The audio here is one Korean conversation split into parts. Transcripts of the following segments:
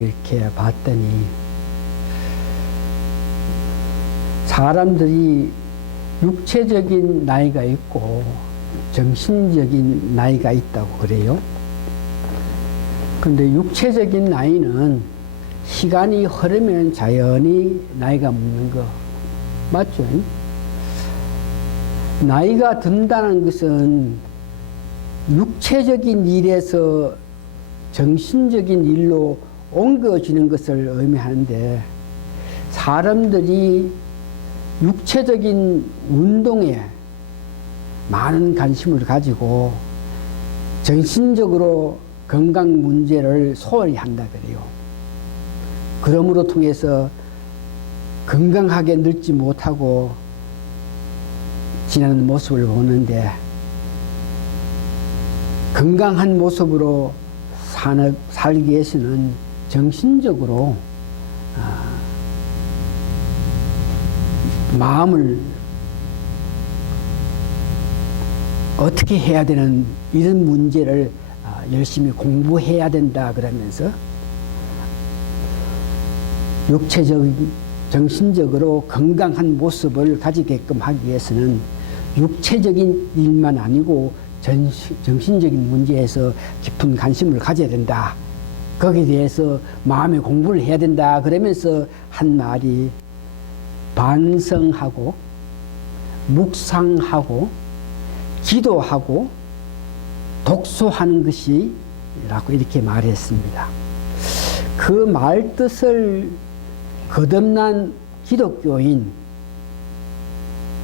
이렇게 봤더니 사람들이 육체적인 나이가 있고 정신적인 나이가 있다고 그래요. 근데 육체적인 나이는 시간이 흐르면 자연히 나이가 먹는 거 맞죠? 나이가 든다는 것은 육체적인 일에서 정신적인 일로 옮겨지는 것을 의미하는데, 사람들이 육체적인 운동에 많은 관심을 가지고 정신적으로 건강 문제를 소홀히 한다 그래요. 그러므로 통해서 건강하게 늙지 못하고 지나는 모습을 보는데, 건강한 모습으로 살기 위해서는 정신적으로 마음을 어떻게 해야 되는 이런 문제를 열심히 공부해야 된다 그러면서 육체적인 정신적으로 건강한 모습을 가지게끔 하기 위해서는 육체적인 일만 아니고 정신적인 문제에서 깊은 관심을 가져야 된다. 거기에 대해서 마음의 공부를 해야 된다. 그러면서 한 말이 반성하고 묵상하고 기도하고 독서하는 것이라고 이렇게 말했습니다. 그 말 뜻을 거듭난 기독교인,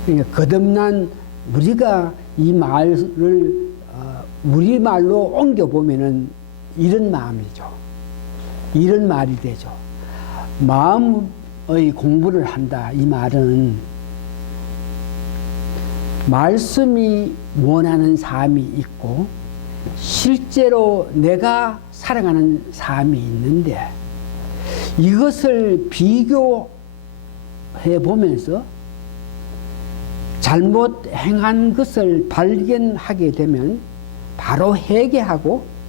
그러니까 거듭난 우리가 이 말을 우리말로 옮겨보면은 이런 마음이죠. 이런 말이 되죠. 마음의 공부를 한다. 이 말은 말씀이 원하는 삶이 있고 실제로 내가 살아가는 삶이 있는데, 이것을 비교해 보면서 잘못 행한 것을 발견하게 되면 바로 회개하고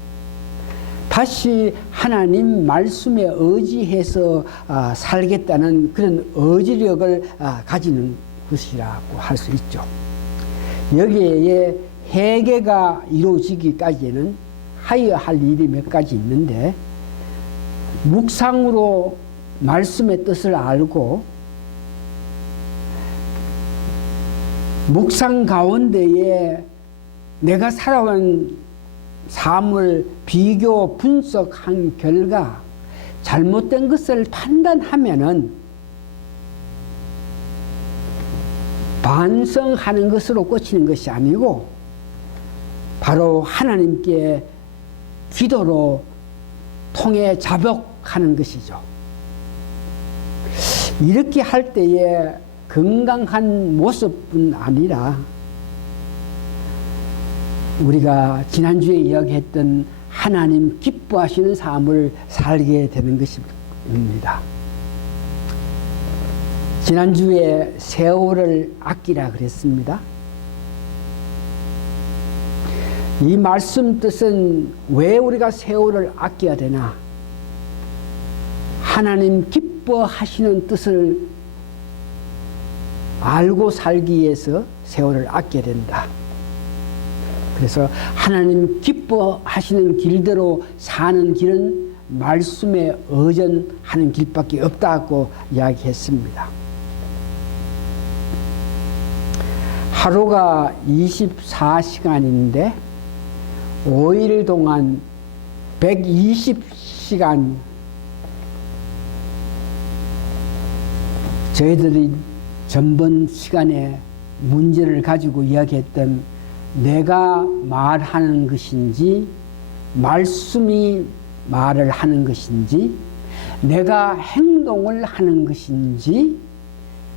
다시 하나님 말씀에 의지해서 살겠다는 그런 의지력을 가지는 것이라고 할 수 있죠. 여기에 회개가 이루어지기까지는 하여야 할 일이 몇 가지 있는데, 묵상으로 말씀의 뜻을 알고 묵상 가운데에 내가 살아온 삶을 비교 분석한 결과 잘못된 것을 판단하면은 반성하는 것으로 끝이는 것이 아니고 바로 하나님께 기도로 통해 자복하는 것이죠. 이렇게 할 때에 건강한 모습뿐 아니라 우리가 지난주에 이야기했던 하나님 기뻐하시는 삶을 살게 되는 것입니다. 지난주에 세월을 아끼라 그랬습니다. 이 말씀 뜻은 왜 우리가 세월을 아껴야 되나? 하나님 기뻐하시는 뜻을 알고 살기 위해서 세월을 아껴야 된다. 그래서 하나님 기뻐하시는 길대로 사는 길은 말씀에 의존하는 길밖에 없다고 이야기했습니다. 하루가 24시간인데 5일 동안 120시간 저희들이 전번 시간에 문제를 가지고 이야기했던 내가 말하는 것인지 말씀이 말을 하는 것인지 내가 행동을 하는 것인지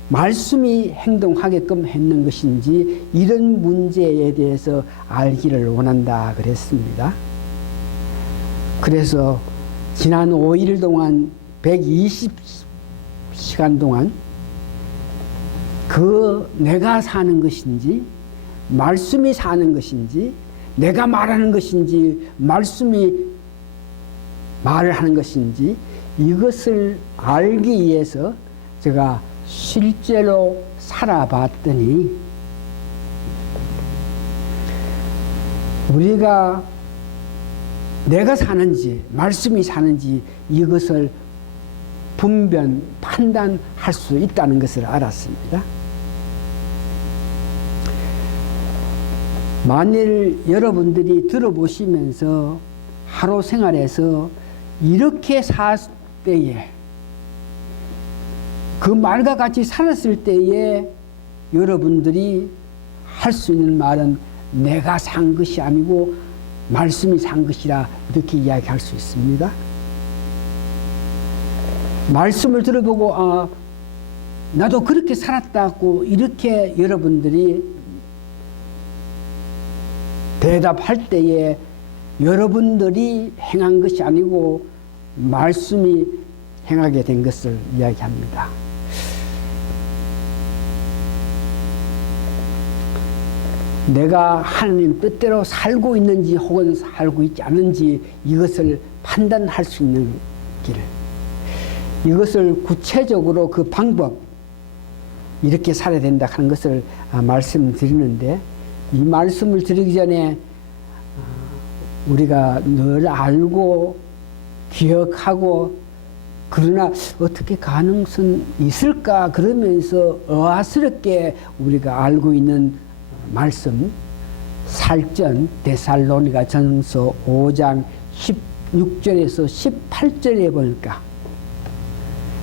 말씀이 행동하게끔 했는 것인지 이런 문제에 대해서 알기를 원한다 그랬습니다. 그래서 지난 5일 동안 120시간 동안 그 내가 사는 것인지 말씀이 사는 것인지 내가 말하는 것인지 말씀이 말을 하는 것인지 이것을 알기 위해서 제가 실제로 살아봤더니 우리가 내가 사는지 말씀이 사는지 이것을 분별, 판단할 수 있다는 것을 알았습니다. 만일 여러분들이 들어보시면서 하루 생활에서 이렇게 살 때에 그 말과 같이 살았을 때에 여러분들이 할 수 있는 말은 내가 산 것이 아니고 말씀이 산 것이라 이렇게 이야기할 수 있습니다. 말씀을 들어보고 나도 그렇게 살았다고 이렇게 여러분들이 대답할 때에 여러분들이 행한 것이 아니고 말씀이 행하게 된 것을 이야기합니다. 내가 하나님 뜻대로 살고 있는지 혹은 살고 있지 않은지 이것을 판단할 수 있는 길, 이것을 구체적으로 그 방법, 이렇게 살아야 된다 하는 것을 말씀드리는데, 이 말씀을 드리기 전에 우리가 늘 알고 기억하고 그러나 어떻게 가능성 있을까 그러면서 의아스럽게 우리가 알고 있는 말씀, 살전 데살로니가 전서 5장 16절에서 18절에 보니까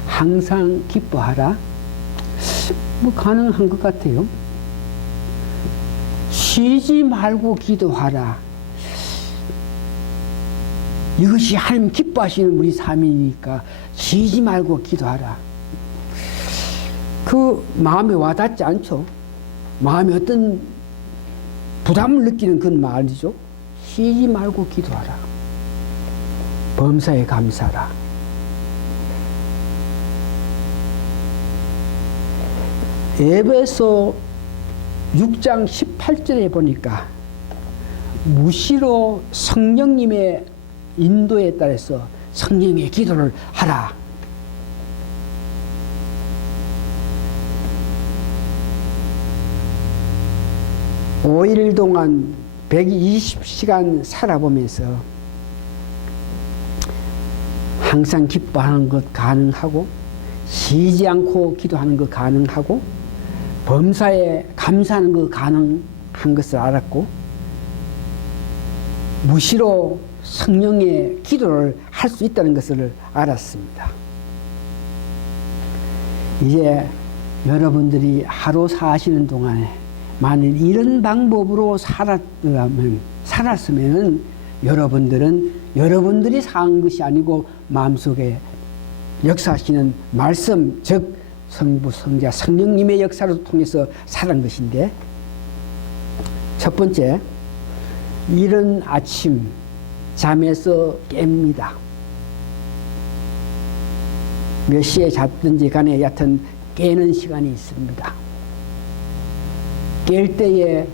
항상 기뻐하라, 뭐 가능한 것 같아요. 쉬지 말고 기도하라. 이것이 하나님 기뻐하시는 우리 삶이니까 쉬지 말고 기도하라. 그 마음에 와닿지 않죠? 마음에 어떤 부담을 느끼는 그런 말이죠. 쉬지 말고 기도하라. 범사에 감사하라. 에베소 6장 18절에 보니까 무시로 성령님의 인도에 따라서 성령의 기도를 하라. (5일) 동안 120시간 살아보면서 항상 기뻐하는 것 가능하고, 쉬지 않고 기도하는 것 가능하고, 범사에 감사하는 것 가능한 것을 알았고, 무시로 성령의 기도를 할 수 있다는 것을 알았습니다. 이제 여러분들이 하루 사시는 동안에 만일 이런 방법으로 살았으면 여러분들은 여러분들이 산 것이 아니고 마음속에 역사하시는 말씀, 즉 성부, 성자, 성령님의 역사를 통해서 살은 것인데, 첫 번째, 이른 아침 잠에서 깹니다. 몇 시에 잤든지 간에 여하튼 깨는 시간이 있습니다. 깰 때에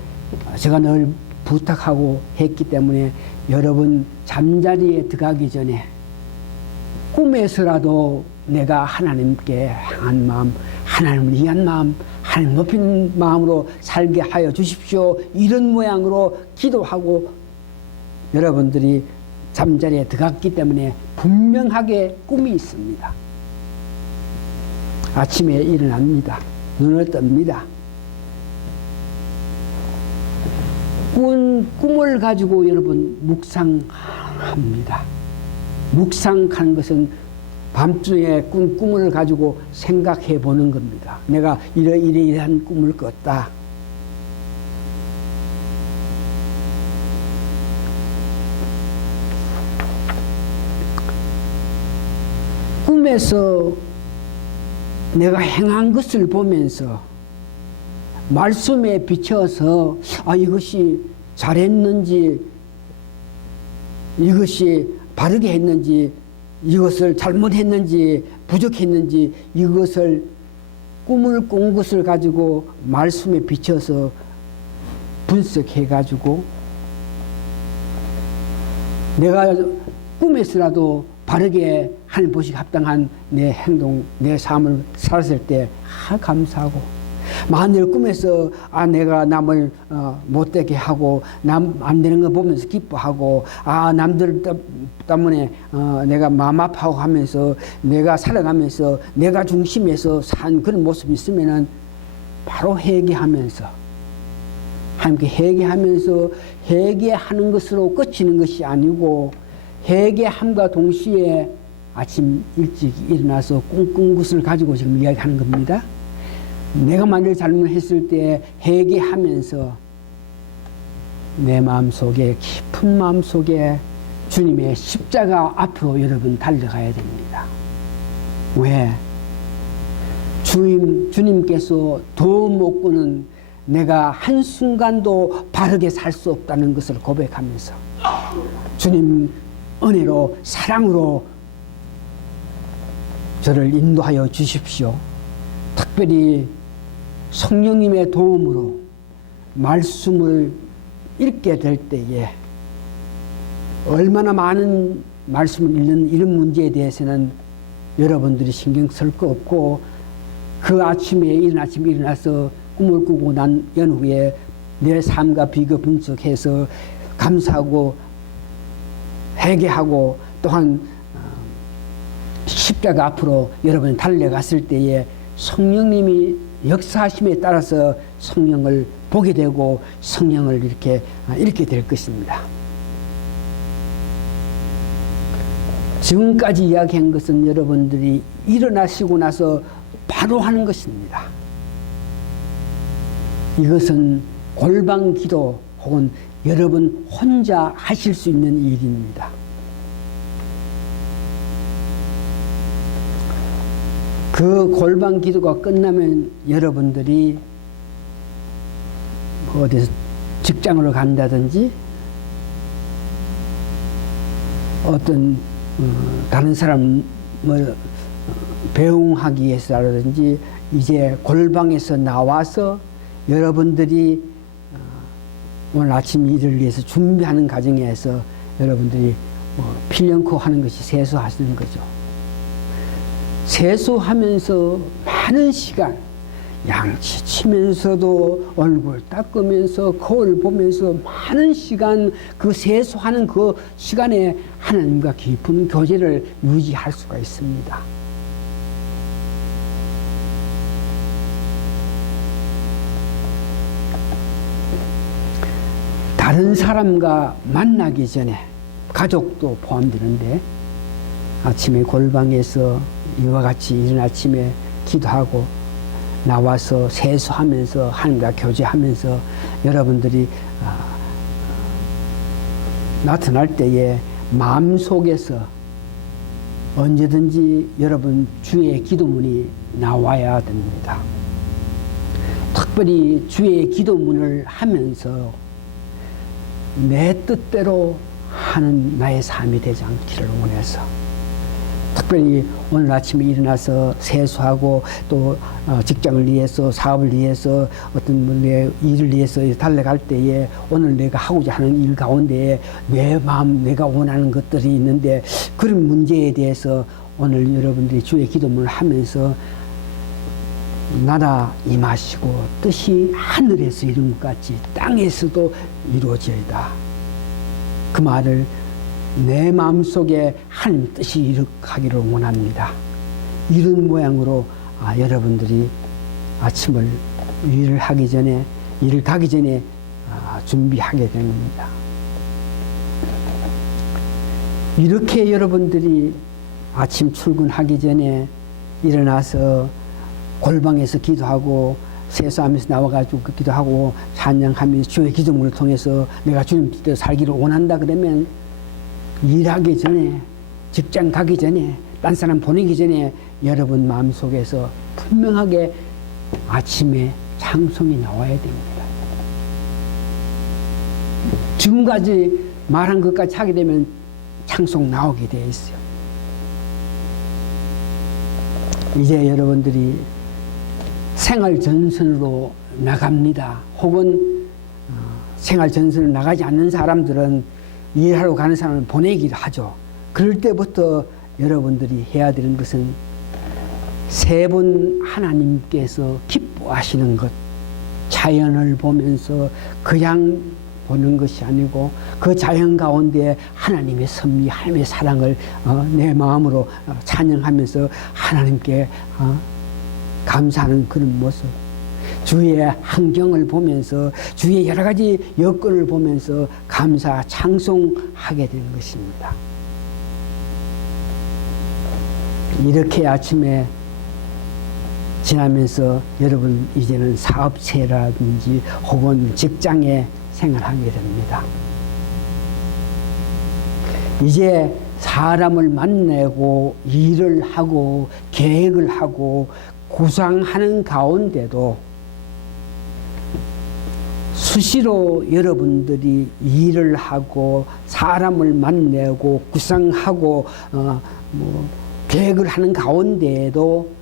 제가 늘 부탁하고 했기 때문에 여러분 잠자리에 들어가기 전에 꿈에서라도 내가 하나님께 향한 마음, 하나님을 위한 마음, 하나님 높이는 마음으로 살게 하여 주십시오, 이런 모양으로 기도하고 여러분들이 잠자리에 들어갔기 때문에 분명하게 꿈이 있습니다. 아침에 일어납니다. 눈을 뜹니다. 꿈을 가지고 여러분 묵상합니다. 묵상하는 것은 밤중에 꾼 꿈을 가지고 생각해 보는 겁니다. 내가 이러이러한 꿈을 꿨다. 꿈에서 내가 행한 것을 보면서 말씀에 비춰서 이것이 잘했는지, 이것이 바르게 했는지, 이것을 잘못했는지, 부족했는지, 이것을 꿈을 꾼 것을 가지고 말씀에 비춰서 분석해 가지고 내가 꿈에서라도 바르게 하나님 보시기 합당한 내 행동, 내 삶을 살았을 때 감사하고, 만일 꿈에서 내가 남을 못되게 하고 남 안 되는 거 보면서 기뻐하고, 남들 때문에 내가 마음 아파하고 하면서 내가 살아가면서 내가 중심에서 산 그런 모습이 있으면은 바로 회개하면서, 하나님께 회개하면서, 회개하는 것으로 끝이는 것이 아니고, 회개함과 동시에 아침 일찍 일어나서 꿈꾼 것을 가지고 지금 이야기하는 겁니다. 내가 만일 잘못했을 때 회개하면서 내 마음속에, 깊은 마음속에 주님의 십자가 앞으로 여러분 달려가야 됩니다. 왜? 주님께서 도움 없고는 내가 한순간도 바르게 살 수 없다는 것을 고백하면서 주님 은혜로, 사랑으로 저를 인도하여 주십시오. 특별히 성령님의 도움으로 말씀을 읽게 될 때에 얼마나 많은 말씀을 읽는 이런 문제에 대해서는 여러분들이 신경 쓸 거 없고, 그 아침에 이른 아침에 일어나서 꿈을 꾸고 난 연후에 내 삶과 비교 분석해서 감사하고 회개하고, 또한 십자가 앞으로 여러분이 달려갔을 때에 성령님이 역사하심에 따라서 성령을 보게 되고 성령을 이렇게 읽게 될 것입니다. 지금까지 이야기한 것은 여러분들이 일어나시고 나서 바로 하는 것입니다. 이것은 골방 기도 혹은 여러분 혼자 하실 수 있는 일입니다. 그 골방 기도가 끝나면 여러분들이 어디서 직장으로 간다든지 어떤 다른 사람을 배웅하기 위해서라든지 이제 골방에서 나와서 여러분들이 오늘 아침 일을 위해서 준비하는 과정에서 여러분들이 필연코 하는 것이 세수하시는 거죠. 세수하면서 많은 시간, 양치 치면서도 얼굴 닦으면서 거울 보면서 많은 시간, 그 세수하는 그 시간에 하나님과 깊은 교제를 유지할 수가 있습니다. 다른 사람과 만나기 전에, 가족도 포함되는데, 아침에 골방에서 이와 같이 이른 아침에 기도하고 나와서 세수하면서 하나님과 교제하면서 여러분들이 나타날 때에 마음속에서 언제든지 여러분 주의 기도문이 나와야 됩니다. 특별히 주의 기도문을 하면서 내 뜻대로 하는 나의 삶이 되지 않기를 원해서, 특별히 오늘 아침에 일어나서 세수하고 또 직장을 위해서, 사업을 위해서, 어떤 내 일을 위해서 달려갈 때에 오늘 내가 하고자 하는 일 가운데 내 마음, 내가 원하는 것들이 있는데, 그런 문제에 대해서 오늘 여러분들이 주의 기도문을 하면서 나라 임하시고 뜻이 하늘에서 이룬 것 같이 땅에서도 이루어지이다. 그 말을 내 마음속에 하나님 뜻이 이룩하기를 원합니다. 이런 모양으로 여러분들이 아침을 일을 가기 전에 준비하게 됩니다. 이렇게 여러분들이 아침 출근하기 전에 일어나서 골방에서 기도하고 세수하면서 나와가지고 기도하고 찬양하면서 주의 기도문을 통해서 내가 주님 뜻대로 살기를 원한다 그러면, 일하기 전에, 직장 가기 전에, 딴 사람 보내기 전에 여러분 마음속에서 분명하게 아침에 찬송이 나와야 됩니다. 지금까지 말한 것까지 하게 되면 찬송 나오게 되어 있어요. 이제 여러분들이 생활 전선으로 나갑니다. 혹은 생활 전선을 나가지 않는 사람들은 일하러 가는 사람을 보내기도 하죠. 그럴 때부터 여러분들이 해야 되는 것은 세 분 하나님께서 기뻐하시는 것, 자연을 보면서 그냥 보는 것이 아니고 그 자연 가운데 하나님의 섭리, 하나님의 사랑을 내 마음으로 찬양하면서 하나님께 감사하는 그런 모습, 주의 환경을 보면서 주의 여러 가지 여건을 보면서 감사, 찬송하게 되는 것입니다. 이렇게 아침에 지나면서 여러분 이제는 사업체라든지 혹은 직장에 생활하게 됩니다. 이제 사람을 만나고 일을 하고 계획을 하고 구상하는 가운데도 수시로 여러분들이 일을 하고 사람을 만나고 구상하고 계획을 하는 가운데에도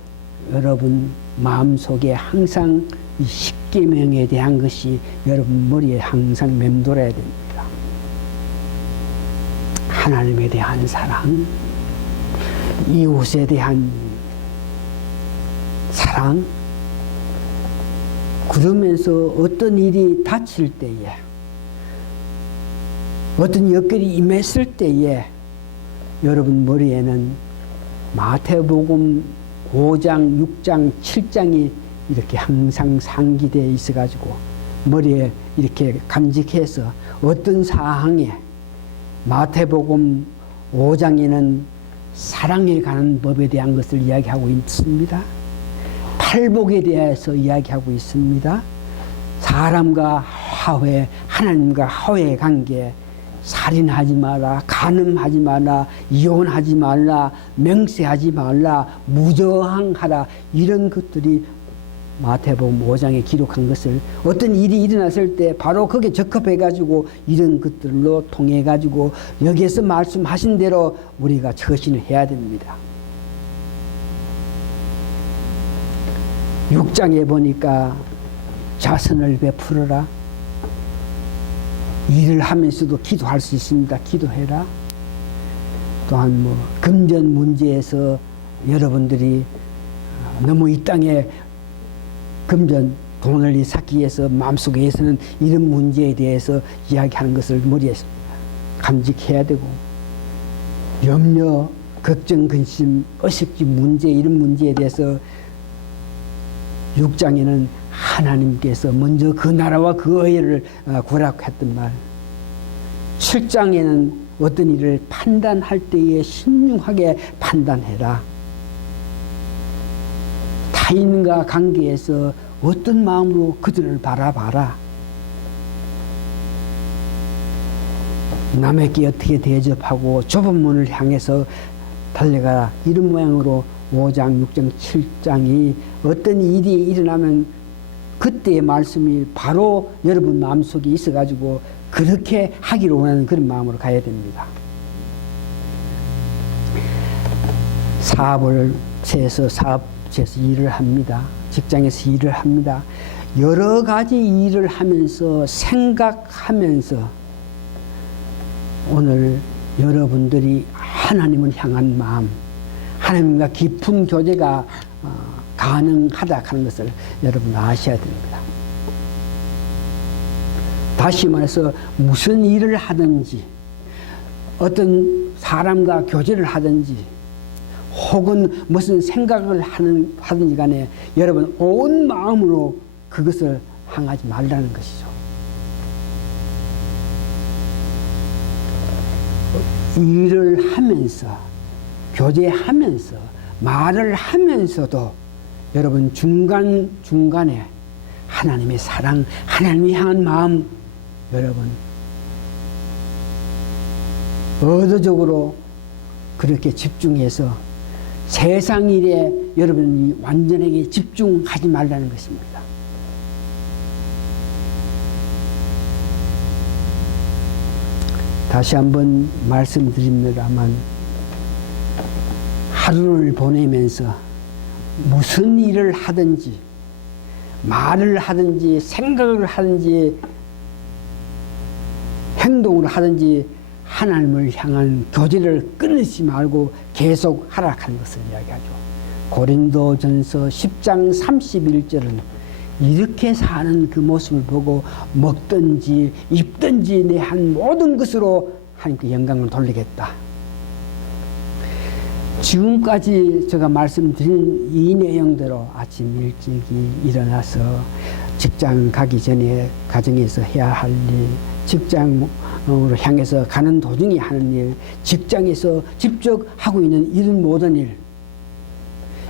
여러분 마음속에 항상 이 십계명에 대한 것이 여러분 머리에 항상 맴돌아야 됩니다. 하나님에 대한 사랑, 이웃에 대한 사랑, 그러면서 어떤 일이 닥칠 때에, 어떤 역결이 임했을 때에 여러분 머리에는 마태복음 5장, 6장, 7장이 이렇게 항상 상기되어 있어가지고 머리에 이렇게 간직해서 어떤 사항에 마태복음 5장에는 사랑에 관한 법에 대한 것을 이야기하고 있습니다. 팔복에 대해서 이야기하고 있습니다. 사람과 화해, 하나님과 화해의 관계, 살인하지 마라, 간음하지 마라, 이혼하지 말라, 맹세하지 말라, 무저항하라, 이런 것들이 마태복음 5장에 기록한 것을 어떤 일이 일어났을 때 바로 거기에 적합해가지고 이런 것들로 통해가지고 여기에서 말씀하신 대로 우리가 처신을 해야 됩니다. 6장에 보니까 자선을 베풀어라. 일을 하면서도 기도할 수 있습니다. 기도해라. 또한 금전 문제에서 여러분들이 너무 이 땅에 금전 돈을 쌓기 위해서 마음속에서는 이런 문제에 대해서 이야기하는 것을 머리에 간직해야 되고, 염려, 걱정, 근심, 의식주 문제, 이런 문제에 대해서 6장에는 하나님께서 먼저 그 나라와 그 의를 구하라고 했던 말, 7장에는 어떤 일을 판단할 때에 신중하게 판단해라. 타인과 관계에서 어떤 마음으로 그들을 바라봐라. 남에게 어떻게 대접하고 좁은 문을 향해서 달려가라. 이런 모양으로 5장, 6장, 7장이 어떤 일이 일어나면 그때의 말씀이 바로 여러분 마음속에 있어가지고 그렇게 하기를 원하는 그런 마음으로 가야 됩니다. 사업체에서 일을 합니다. 직장에서 일을 합니다. 여러 가지 일을 하면서 생각하면서 오늘 여러분들이 하나님을 향한 마음, 하나님과 깊은 교제가 가능하다 하는 것을 여러분 아셔야 됩니다. 다시 말해서 무슨 일을 하든지 어떤 사람과 교제를 하든지 혹은 무슨 생각을 하든지 간에 여러분 온 마음으로 그것을 향하지 말라는 것이죠. 일을 하면서 교제하면서 말을 하면서도 여러분 중간중간에 하나님의 사랑, 하나님을 향한 마음 여러분 의도적으로 그렇게 집중해서 세상 일에 여러분이 완전하게 집중하지 말라는 것입니다. 다시 한번 말씀드립니다만 하루를 보내면서 무슨 일을 하든지 말을 하든지 생각을 하든지 행동을 하든지 하나님을 향한 교제를 끊지 말고 계속 하락한 것을 이야기하죠. 고린도전서 10장 31절은 이렇게 사는 그 모습을 보고 먹든지 입든지 내 한 모든 것으로 하나님께 영광을 돌리겠다. 지금까지 제가 말씀드린 이 내용대로 아침 일찍이 일어나서 직장 가기 전에 가정에서 해야 할 일, 직장으로 향해서 가는 도중에 하는 일, 직장에서 직접 하고 있는 이런 모든 일,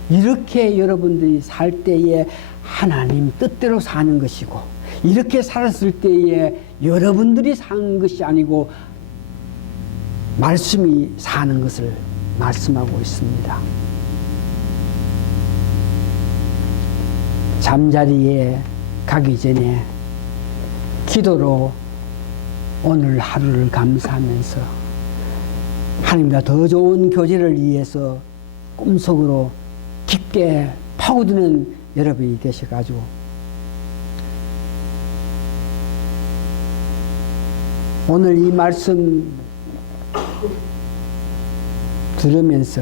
이렇게 여러분들이 살 때에 하나님 뜻대로 사는 것이고, 이렇게 살았을 때에 여러분들이 사는 것이 아니고 말씀이 사는 것을 말씀하고 있습니다. 잠자리에 가기 전에 기도로 오늘 하루를 감사하면서 하나님과 더 좋은 교제를 위해서 꿈속으로 깊게 파고드는 여러분이 되셔가지고 오늘 이 말씀 들으면서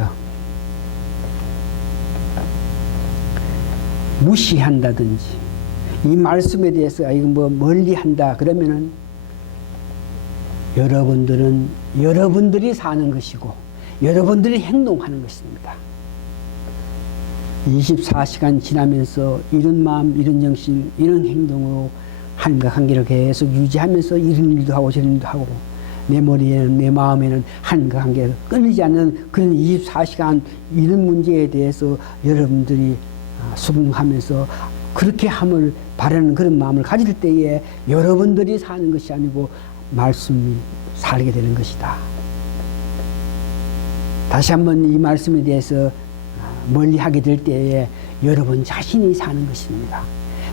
무시한다든지 이 말씀에 대해서 이거 뭐 멀리한다 그러면은 여러분들은 여러분들이 사는 것이고 여러분들이 행동하는 것입니다. 24시간 지나면서 이런 마음, 이런 정신, 이런 행동으로 하나님과 관계를 계속 유지하면서 이런 일도 하고 저런 일도 하고 내 머리에는 내 마음에는 하나님과 관계를 끊이지 않는 그런 24시간 이런 문제에 대해서 여러분들이 수긍하면서 그렇게 함을 바라는 그런 마음을 가질 때에 여러분들이 사는 것이 아니고 말씀이 살게 되는 것이다. 다시 한번 이 말씀에 대해서 멀리하게 될 때에 여러분 자신이 사는 것입니다.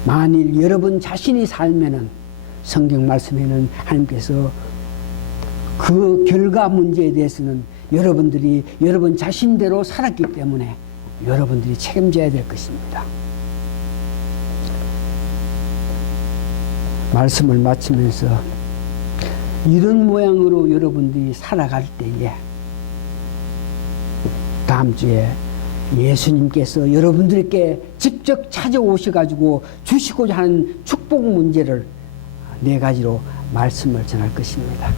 만일 여러분 자신이 살면은 성경 말씀에는 하나님께서 그 결과 문제에 대해서는 여러분들이 여러분 자신대로 살았기 때문에 여러분들이 책임져야 될 것입니다. 말씀을 마치면서 이런 모양으로 여러분들이 살아갈 때에 다음 주에 예수님께서 여러분들께 직접 찾아오셔가지고 주시고자 하는 축복 문제를 4가지로 말씀을 전할 것입니다.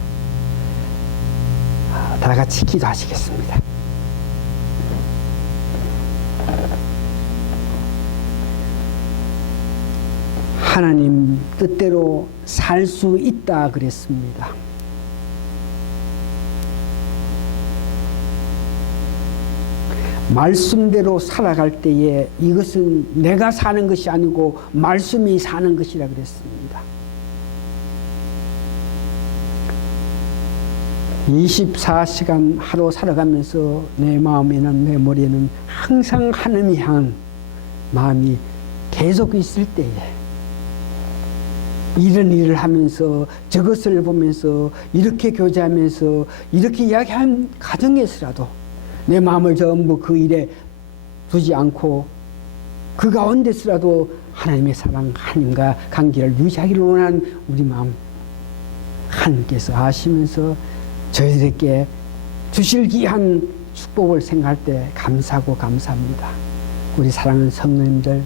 다 같이 기도하시겠습니다. 하나님 뜻대로 살 수 있다 그랬습니다. 말씀대로 살아갈 때에 이것은 내가 사는 것이 아니고 말씀이 사는 것이라 그랬습니다. 24시간 하루 살아가면서 내 마음에는 내 머리에는 항상 하나님이 향한 마음이 계속 있을 때에 이런 일을 하면서 저것을 보면서 이렇게 교제하면서 이렇게 이야기한 가정에서라도 내 마음을 전부 그 일에 두지 않고 그 가운데서라도 하나님의 사랑, 하나님과 관계를 유지하기를 원하는 우리 마음 하나님께서 아시면서 저희들에게 주실 귀한 축복을 생각할 때 감사하고 감사합니다. 우리 사랑하는 성도님들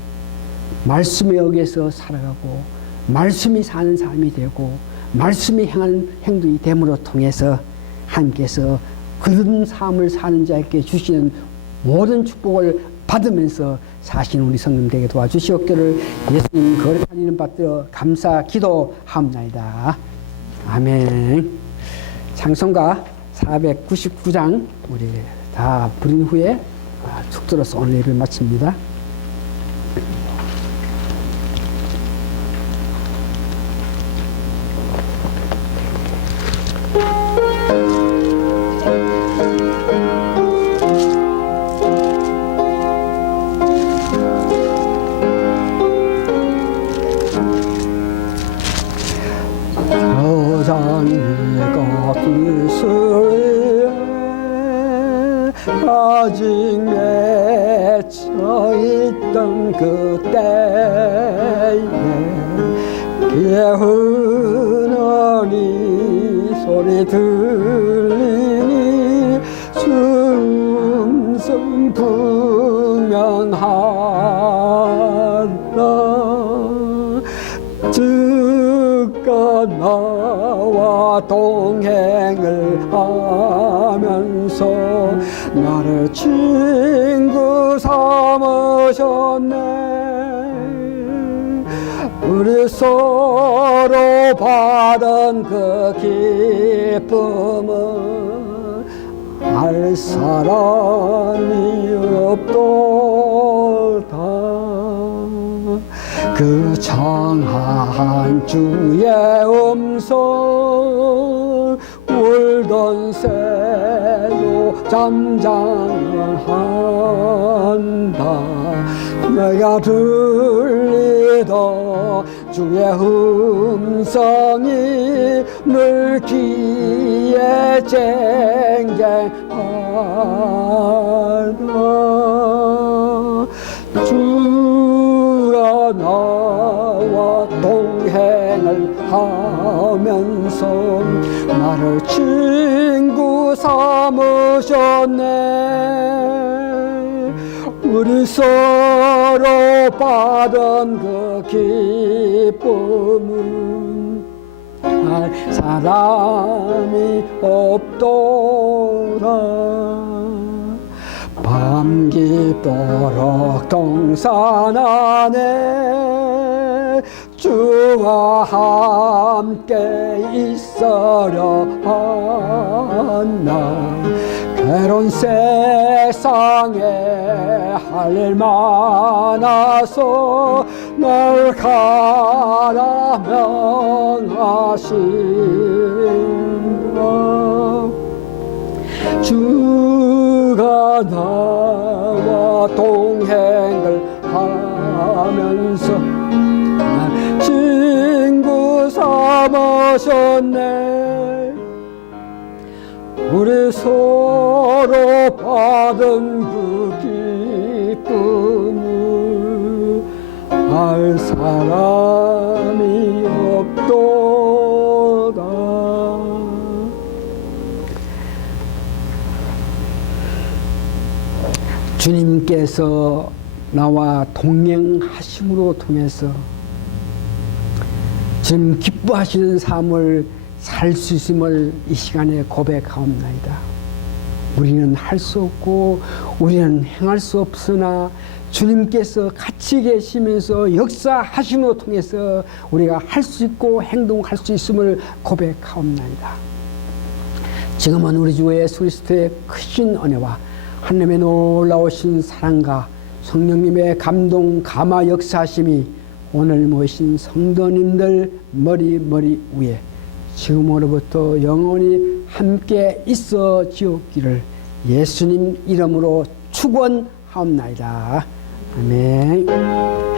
말씀에 의해서 살아가고 말씀이 사는 삶이 되고 말씀이 행하는 행동이 됨으로 통해서 하나님께서 그런 삶을 사는 자에게 주시는 모든 축복을 받으면서 사시는 우리 성도님들에게 도와주시옵기를 예수님 거룩한 이름 받들어 감사 기도하옵나이다. 아멘. 찬송가 499장 우리 다 부른 후에 축도로서 오늘 예배를 마칩니다. 아직 맺혀있던 그때에 개운 어린 소리 증명하라. 주가 나와 동행을 하면서 나를 친구 삼으셨네. 우리 서로 받은 그 기쁨은 알 사람이 없도다. 그 청한 주의 음성 울던 새도 잠잠한다. 내가 들리던 주의 음성이 늘 귀에 쟁쟁하다. 주가 나와 동행을 하면서 나를 친구 삼으셨네. 우리 서로 받은 그 기쁨은 알 사람이 없도다. 밤 깊도록 동산 안에 주와 함께 있으려 한나. 괴로운 세상에 할 일 많아서 널 가라 명하신다. 주가 나와 동행을 하면서 날 친구 삼으셨네. 우리 서로 받은 그 기쁨을 알 사람이 없도다. 주님께서 나와 동행하심으로 통해서 지금 기뻐하시는 삶을 살 수 있음을 이 시간에 고백하옵나이다. 우리는 할 수 없고 우리는 행할 수 없으나 주님께서 같이 계시면서 역사하심으로 통해서 우리가 할 수 있고 행동할 수 있음을 고백하옵나이다. 지금은 우리 주 예수 그리스도의 크신 은혜와 하나님의 놀라우신 사랑과 성령님의 감동 감화 역사하심이 오늘 모이신 성도님들 머리 위에 지금으로부터 영원히 함께 있어지옵기를 예수님 이름으로 축원하옵나이다. 아멘.